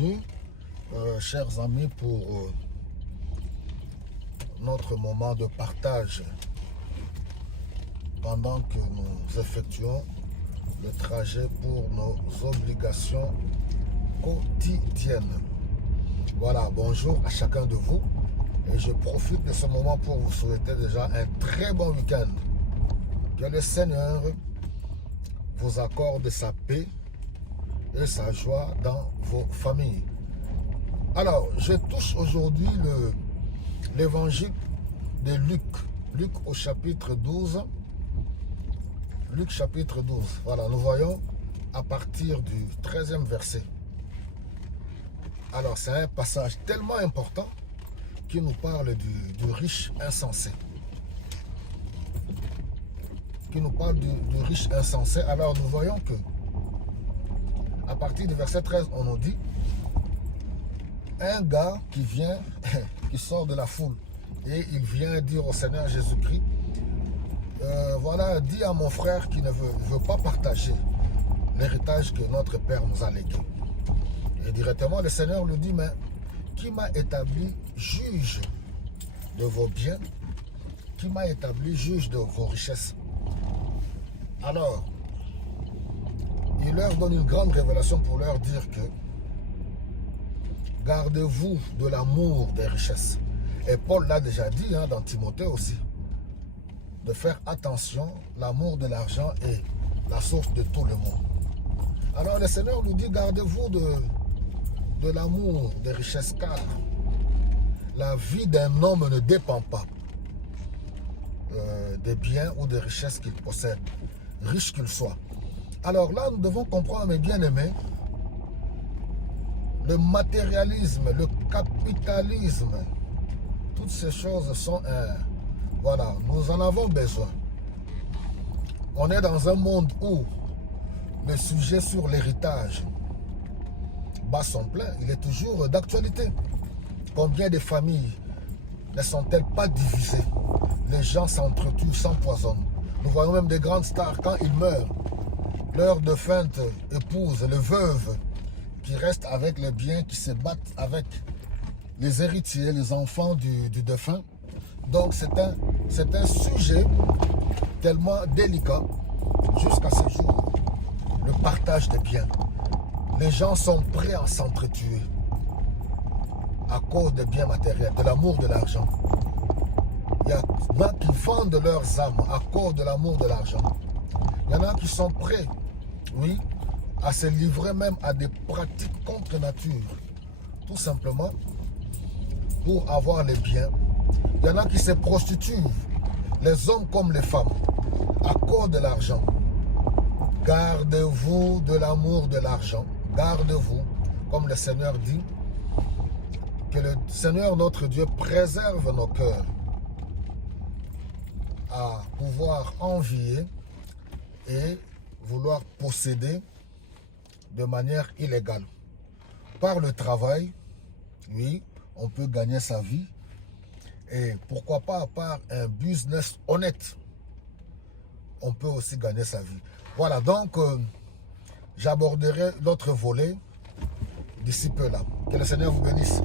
bienvenue, chers amis, pour notre moment de partage pendant que nous effectuons le trajet pour nos obligations quotidiennes. Voilà, bonjour à chacun de vous et je profite de ce moment pour vous souhaiter déjà un très bon week-end. Que le Seigneur vous accorde sa paix et sa joie dans vos familles. Alors, je touche aujourd'hui l'évangile de Luc. Luc au chapitre 12. Luc chapitre 12. Voilà, nous voyons à partir du 13e verset. Alors, c'est un passage tellement important qui nous parle du riche insensé. Qui nous parle du riche insensé. Alors, nous voyons que à partir du verset 13, on nous dit un gars qui vient, qui sort de la foule et il vient dire au Seigneur Jésus-Christ, voilà, dis à mon frère qui ne veut pas partager l'héritage que notre Père nous a légué. Et directement, le Seigneur lui dit, mais qui m'a établi juge de vos biens? Qui m'a établi juge de vos richesses? Alors, il leur donne une grande révélation pour leur dire que gardez-vous de l'amour des richesses. Et Paul l'a déjà dit dans Timothée aussi, de faire attention, l'amour de l'argent est la source de tout le monde. Alors le Seigneur nous dit, gardez-vous de l'amour des richesses, car la vie d'un homme ne dépend pas des biens ou des richesses qu'il possède, riche qu'il soit. Alors là, nous devons comprendre, mes bien-aimés, le matérialisme, le capitalisme, toutes ces choses sont voilà, nous en avons besoin. On est dans un monde où le sujet sur l'héritage bat son plein, il est toujours d'actualité. Combien de familles ne sont-elles pas divisées? Les gens s'entretuent, s'empoisonnent. Nous voyons même des grandes stars, quand ils meurent, leur défunte épouse, les veuves, qui restent avec les biens, qui se battent avec les héritiers, les enfants du défunt. Donc c'est un sujet tellement délicat jusqu'à ce jour. Le partage des biens. Les gens sont prêts à s'entretuer à cause des biens matériels, de l'amour de l'argent. Il y en a qui vendent leurs âmes à cause de l'amour de l'argent. Il y en a qui sont prêts, oui, à se livrer même à des pratiques contre nature. Tout simplement pour avoir les biens. Il y en a qui se prostituent, les hommes comme les femmes, à cause de l'argent. Gardez-vous de l'amour de l'argent. Gardez-vous, comme le Seigneur dit, que le Seigneur notre Dieu préserve nos cœurs à pouvoir envier et vouloir posséder de manière illégale. Par le travail, oui, on peut gagner sa vie. Et pourquoi pas par un business honnête, on peut aussi gagner sa vie. Voilà, donc j'aborderai l'autre volet d'ici peu là. Que le Seigneur vous bénisse.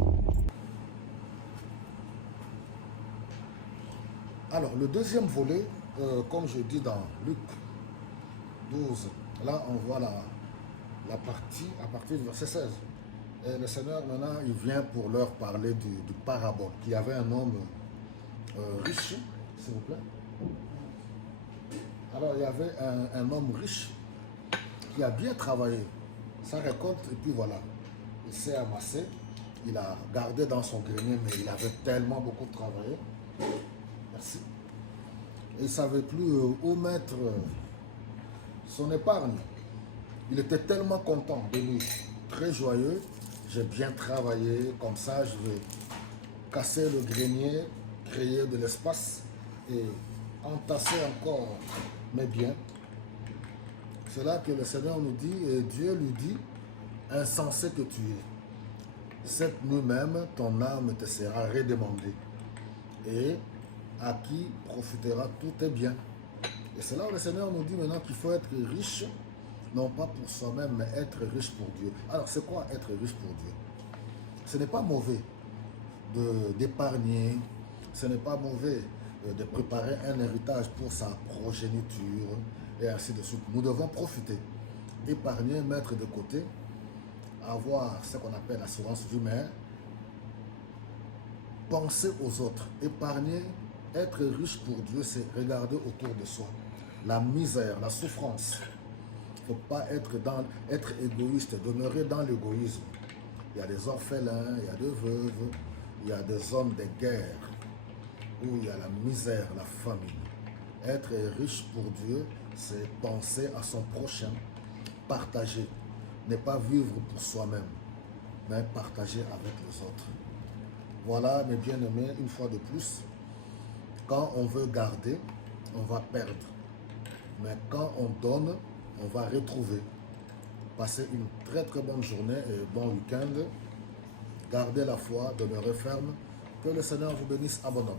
Alors, le deuxième volet, comme je dis dans Luc 12, là on voit la partie à partir du verset 16. Et le Seigneur maintenant, il vient pour leur parler du parabole. Qu'il y avait un homme riche, s'il vous plaît. Alors, il y avait un homme riche qui a bien travaillé sa récolte et puis voilà, il s'est amassé, il a gardé dans son grenier, mais il avait tellement beaucoup travaillé. Merci. Et il ne savait plus où mettre son épargne. Il était tellement content de lui, très joyeux. J'ai bien travaillé, comme ça je vais casser le grenier, créer de l'espace et entasser encore mes biens. C'est là que le Seigneur nous dit, et Dieu lui dit, insensé que tu es, cette nuit même ton âme te sera redemandée. Et à qui profitera tous tes biens. Et c'est là où le Seigneur nous dit maintenant qu'il faut être riche, non pas pour soi-même, mais être riche pour Dieu. Alors, c'est quoi être riche pour Dieu? Ce n'est pas mauvais d'épargner, ce n'est pas mauvais de préparer un héritage pour sa progéniture, et ainsi de suite. Nous devons profiter, épargner, mettre de côté, avoir ce qu'on appelle l'assurance vie, mais penser aux autres, épargner, être riche pour Dieu, c'est regarder autour de soi. La misère, la souffrance. Il ne faut pas être égoïste, demeurer dans l'égoïsme. Il y a des orphelins, il y a des veuves, il y a des hommes de guerre, où il y a la misère, la famine. Être riche pour Dieu, c'est penser à son prochain, partager, ne pas vivre pour soi-même, mais partager avec les autres. Voilà, mes bien-aimés, une fois de plus, quand on veut garder, on va perdre. Mais quand on donne, on va retrouver. Passez une très très bonne journée et bon week-end. Gardez la foi, demeurez ferme. Que le Seigneur vous bénisse abondamment.